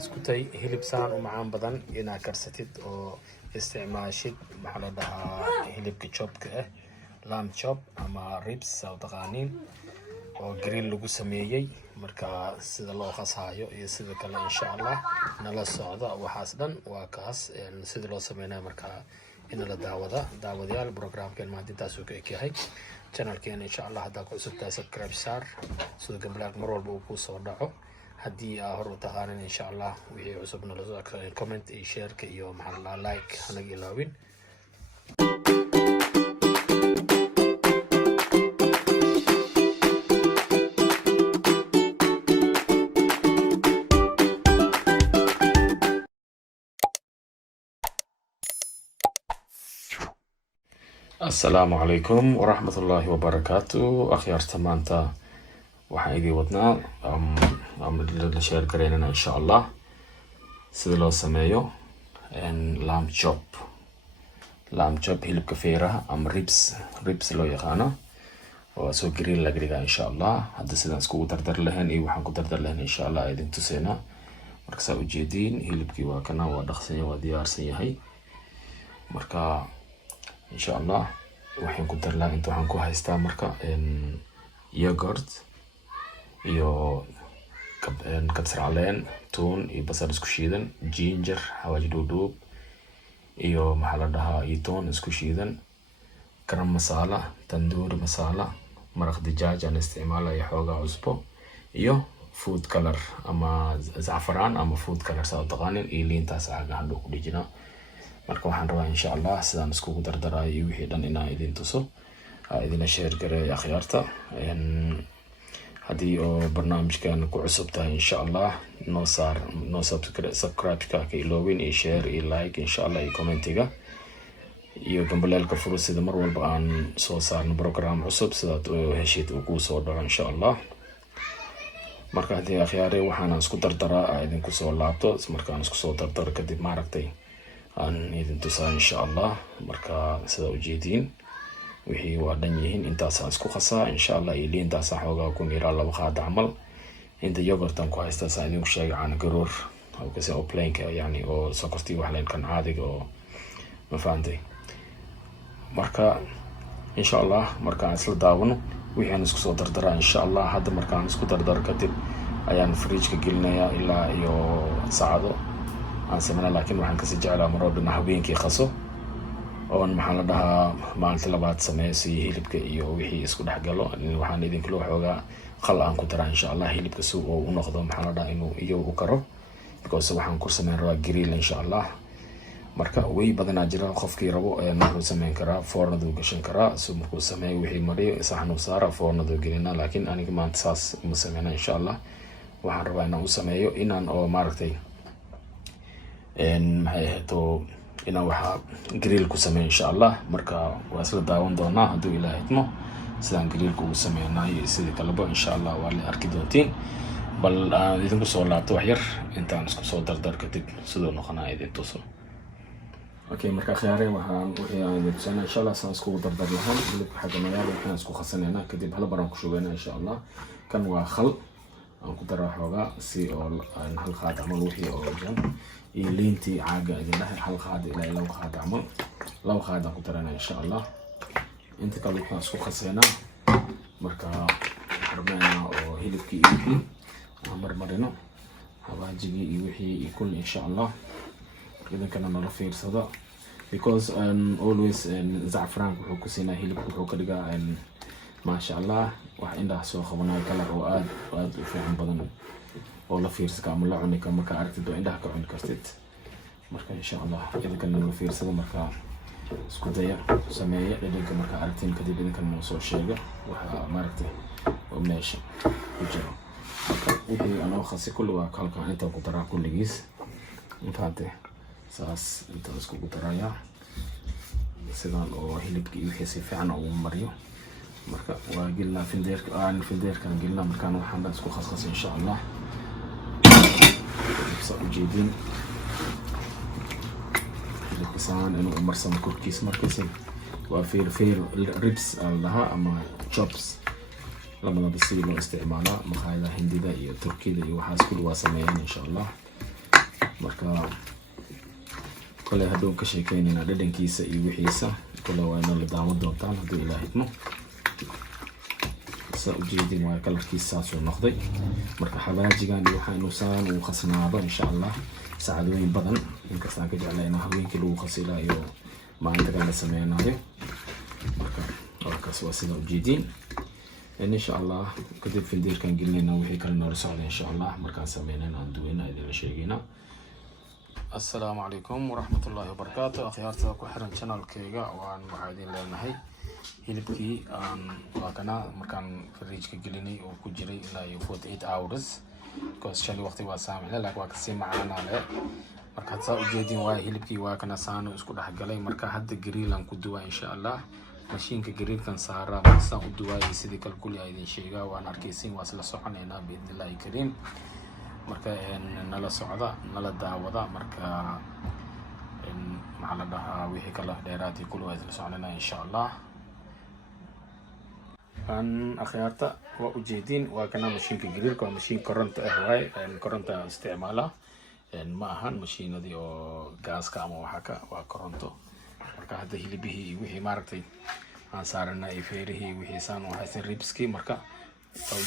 isku day hilib saan u macaan badan inaad karsatid oo isticmaashid maxaa la dhahaa hilibka chopka ah lamb chop ama ribs saa u taqaaniin oo grill lagu sameeyey marka sida loo qasayo iyo sida kale insha Allah nala socda waxaas dhan waa kaas sida loo sameeyo marka in la daawadayaal programkan maanta intaas uu ka yahay channelkeena insha Allah hadda ku cusubtahay subscribe share sida gabdhaha mar walba uu ku soo dhaco haddii aad hor u taqaanin insha Allah wixii cusub nala soo comment iyo share iyo maxaa la like hanaga ilaawin السلام عليكم ورحمة الله وبركاته أخيارتا مانتا waxaan idin wadnaa la share gareynana insha Allah sida loo sameeyo lamb chop hilibka feeraha ama ribs loo yaqaano oo soo grill la dhigaa insha Allah hadda sidaan isku dardar lahayn iyo waxaan ku dardar lahayn insha Allah idin tuseena marka saa u jeedin hilibkii waa kana waa dhaqsan yahay waa diyaarsan yahay marka insha Allah waxaan ku darlaa inta waxaan ku haystaa marka yogurt iyo kabsar caleen toon iyo basal isku shiidan ginger xawaaji dhuudhuub iyo maxaa la dhahaa iyo toon isku shiidan garam masala tandoori masala maraq dijaaj aan isticmaalayo xoogaa cusbo iyo food color ama zaafaraan ama food color saa u taqaanin iyo liintaas caaga hadhow ku dhijina marka waxaan rabaa insha Allah sidaan isku dardarayo wixii dhan inaan idin tuso idina share gareeyo akhyaarta haddii oo barnaamijkan ku cusub tahay insha Allah noo subscribe ka iloowin iyo share iyo like insha Allah iyo commentiga iyo gambaleelka furu sida mar walba aan soo saarno program cusub sidaad heshid uu ku soo dhaco insha Allah marka haddii akhyaare waxaan isku dardaraa idinku soo laabto markaan isku soo dardar kadib maaragtay aan idin tusaa insha Allah marka sida u jeedin wixii waa dhan yihiin intaas aan isku qasaa insha Allah iyo liintaas xoogaa ku miira laba qaad camal inta yogurtan ku haysta saan idinku sheegay caano garoor oo kasi oo plainka yani oo sokortii wax leen kan caadiga oo ma fahamtay marka insha Allah markaan isla daawano wixii aan isku soo dardaraa insha Allah hadda markaan isku dardar kadib ayaan fridge-ka gelinayaa ilaa iyo saacado aan sameynaa laakiin waxaan kasii jeclaa mar walba habeenkii qaso oo maxaa la dhahaa maalinta labaad sameeyo si hilibka iyo wixii isku dhexgalo waxaan idinka loo xoogaa qal aan ku daraa insha Allah hilibka si uu u noqdo maxaa la dhahaa inuu iyo u karo because waxaan ku sameyn rabaa grill insha Allah marka way badanaa jira qofkii rabo wuxuu sameyn karaa foornadu gashan karaa si markuu sameeyo wixii mariyo saxan u saara foornadu gelina laakiin aniga maanta saas ma sameynaa insha Allah waxaan rabaa inaan u sameeyo inaan oo maaragtay maxay ahayto inaan waxa grill ku sameeyo insha Allah marka waa isla daawan doonaa hadduu Ilaahay idmo sidaan grillku ugu sameynayo sidii kaleba insha Allah waa la arki doontiin bal idinku soo laabto wax yar intaan isku soo dardar kadib sidoo noqonaa idin tuso okay marka khiyaarey waxaan wixii aan idin tusanaa insha Allah saan isku dardar lahaan hilibka xagga magaalo waxaan isku qasanayna kadib hal baran ku shubayna insha Allah kan waa khal aan ku daraa xoogaa si oo hal qaad amal wixii oo jan iyo liintii caaga idin dhahay hal qaad ilaa laba qaad amal laba qaad aan ku darana insha Allah inta kale waxaan isku qaseynaa marka xarmeena oo hilibkii iyo aan marmarino hawaajigii iyo wixii iyo kulli insha Allah idinkana nala fiirsado because always zaafaraan wuxuu ku siinaa hilibka wuxuu ka dhigaa maasha Allah wax indhaha soo qabanaya kalar oo aad u fiican badan oo la fiirska ama la cuni kama ka aragtid oo indhaha ka cuni kartid marka insha Allah idinkana nala fiirsado marka isku daya sameeya dhadhanka marka aragtiin kadib idinkana noo soo sheega waxa maaragtay oo meesha ku jiro marka wixii aan oo khasi kulli waa halkan inta ku daraa kulligiis intaade saas inta isku daraya sidaan oo hilibkii wixii si fiican ugu mariyo marka waa gelna findeerkan gelna markaan waxaan isku khaskhas insha Allah soo jeedin hilibkiisaan inuu marsamo korkiis markiisa waa feer ribs laha ama chops labadaba si loo isticmaalaa maqaayadaha Hindida iyo Turkida iyo waxaas kulli waa sameeyaan insha Allah marka kole hadduu ka sheekeynayna dhadhankiisa iyo wixiisa kole waa ina la daawan doontaan hadduu ilaahay idmo. saa ujeedin waa kalarkiisa saasuu noqday. marka xawaajigan iyo waxaanu saan uu khasnaado insha allah saacadooyin badan, inkastaan ka jeclaa inaa haweenkii lagu khasilaa iyo maalinta kale la sameynayo. marka halkaas waa sida ujeedin insha allah. kadib findeerkan gelinayna wixii kale noola socda insha allah markaan sameynayna aan duwayna idinla sheegayna. السلام عليكم ورحمة الله وبركاته. أخيارتا كحرن channelkayga waan waxaa idin leenahay hilibkii aan waakana markaan fridge-ka gelinay oo ku jiray ilaa iyo 48 hours because shalay waqti waa saamixnay laakiin waa kasii macaanaa leh. marka hadda saa ujeedin waaye hilibkii waa kana saano isku dhex galay. marka hadda gariilan ku duwaa insha allah. mashiinka gariirkan saaraa markasaan u duwaayay sidii kale kulli aa idin sheegaa waan arkaysiin waa isla soconaynaa biidnillaahi kariim. marka nala socda nala daawada marka maxaa la dhahaa wixii kale dheeraad iyo kulli waa isla soconayna insha allah. akhyaarta waa ujeedin waa kana mashiinka gariirka waa mashiin koronto ah waaye koronta isticmaala ma ahan mashiinadii oo gaaska ama waxa ka waa koronto. marka hadda hilibihii iyo wixii maaragtay aan saarana iyo feerihii wixii saan u haysan ribski. marka waa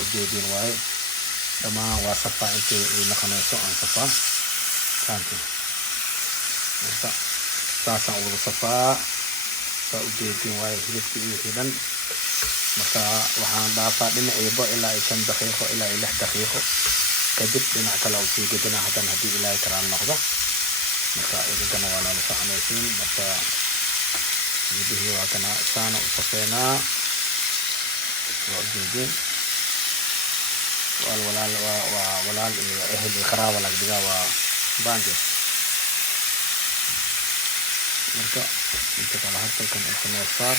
ujeedin waaye dhammaan waa safaa intay ay naqanayso aan safaa kaanti. marka saasaan wada safaa saa ujeedin waaye hilibkii iyo wixii dhan. marka waxaan dhaafaa dhinaciiba ilaa ay 5 daqiiqo ilaa ay 6 daqiiqo kadib dhinac kale u sii gedina haddana haddii ilaahay karaan noqdo. marka idinkana waa nala soconaysiin. marka hilibihii waa kana saana u safeynaa waa ujeedin walaal iyo ehel iyo qaraabo laga dhigaa waa baanke. marka inta kale halkan inta noo saar.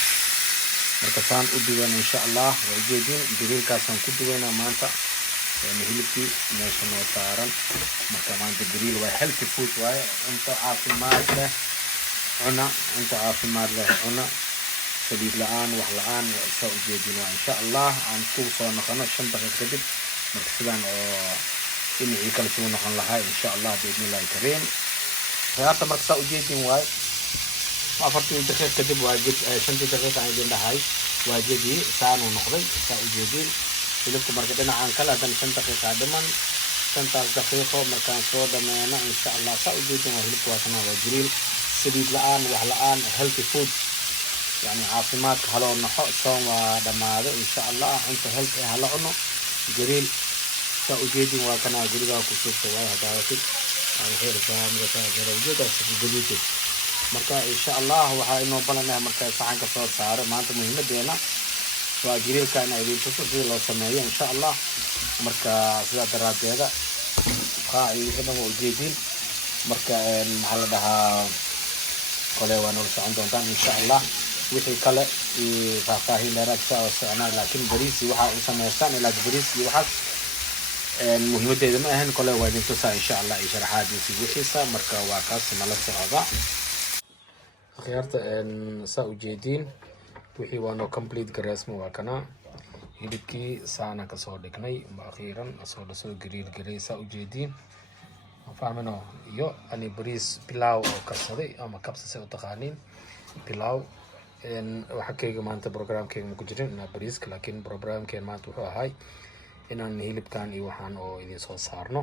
marka saan u duwan insha allah waa ujeedin gariilkaasaan ku duwaynaa maanta hilibkii meesha noo saaran. marka maanta gariil waa healthy food waaye cunto caafimaad leh cuna cunto caafimaad leh cuna saliid la-aan wax la-aan waa isaa ujeedin waa insha allah. aan ku soo noqono 5 daqiiq kadib marka sidaan oo dhinacii kale suu noqon lahaa insha allah biidnillaahi kariim. hayaarta marka saa ujeedin waaye 40 daqiiq kadib waa 5 daqiiq aan idin dhahay waa jedii saanuu noqday saa ujeedin hilibku. marka dhinacaan kale haddana 5 daqiiqa dhiman 5 daqiiqo markaan soo dhameyno insha allah saa ujeedin waa hilibku waa kana waa gariil saliid la-aan wax la-aan healthy food يعني عافيمات هلو نحو صوم ودماد إن شاء الله أنت هلت هلا عنو جريل سأوجدي وكنا جريلا كسوف سواي هذا وكل أنا خير فهم رسالة جرا وجوده في جديد مركا إن شاء الله هو هاي نوبلنا مركا ساعة كسر صار ما أنت مهمة دينا وجريل كان يريد تصل لو سمعي إن شاء الله مركا سلا درات هذا قاعي هذا هو جديد مركا محل ده كله ونورس عندهم إن شاء الله wixii kale faahfaahin dheeraad ka soconaa. laakiin bariisi waxa uu sameystaan ilaa bariisi waxaas muhiimadeeda ma ahan kole waa idin tusaa insha allah iyo sharaxaadiisi wixiisa. marka waa kaas nala socda akhyaarta saa ujeedin wixii waa noo complete gareesmo waa kana hilibkii saana kasoo dhignay akhiiran asoo lasoo gariir saa ujeedin fahmino iyo ani bariis pilaw oo karsaday ama kabsase u taqaaniin pilaw. waxa kayga maanta programkayga ma ku jirin inaa bariiska laakiin programkeen maanta wuxuu ahay inaan hilibkan iyo waxaan oo idin soo saarno.